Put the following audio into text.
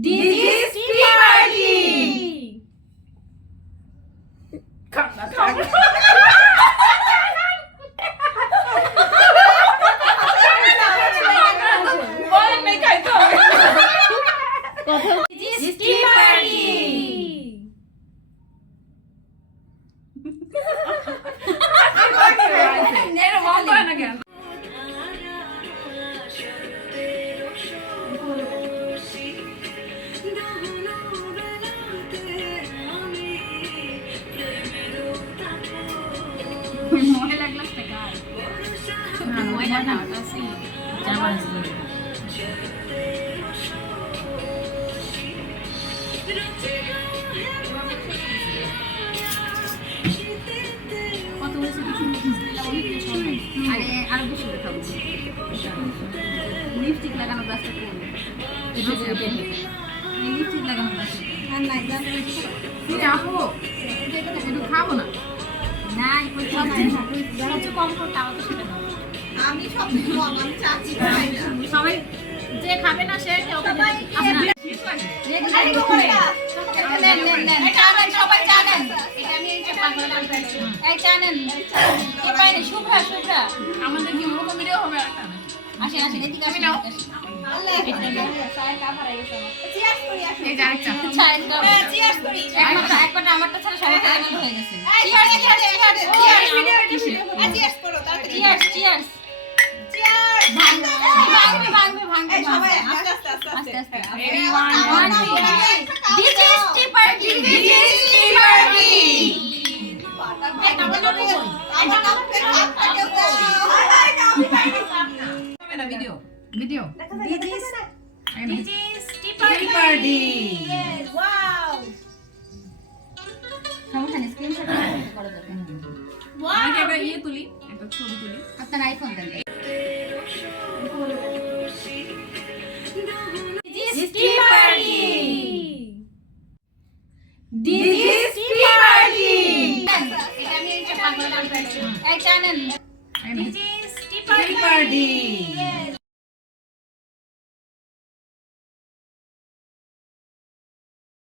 Digi's Tea Party! Digi's Tea Party! মহিলা গ্লাসটা কার? না মহিলা না, ওটা আছে জামার আছে। কত হয়েছে কিছু আরে আরো বেশি দেখাবো। লিপস্টিক লাগানো গ্লাসটা কোন? লিপস্টিক লাগানো গ্লাসটা আর নাই জানো আপু এটা একটু খাবো না। নাই সবচেয়ে কম করতে আমাকে সেটা দাও। আমি সবচেয়ে কম, আমি চাচ্ছি খাই না। সবাই যে খাবে না সে কেউ খাবে না। সবাই জানেন এটা আমি এই জানেন কি পাইনি শুভ্রা শুভ্রা আমাদের কি ওরকম ভিডিও হবে একটা না। আসেন আসেন এদিকে আসেন নাও। এই যে আরেকটা চিয়ার্স করি। একবার আমারটা ছাড়া সবাই কেমন হয়ে গেছে। চিয়ার্স করো তাড়াতাড়ি। Cheers cheers cheers. ভাঙবে ভাঙবে ভাঙবে এই সবাই ভাঙবে। আস্তে আস্তে আস্তে আস্তে এই One, two, three. Digi's Tea Party. Digi's Tea Party. Video video Digi's Tea Party. Party. Yes, wow. সমস্যা নেই স্ক্রিনশট করা যাবে। Wow. একটা ইয়ে তুলি একটা ছবি তুলি আপনার আইফোন দেন। Digi's Tea Party. Digi's Tea Party. এটা আমি একটা পাগল নাম পাইছি এই জানেন Digi's Tea Party.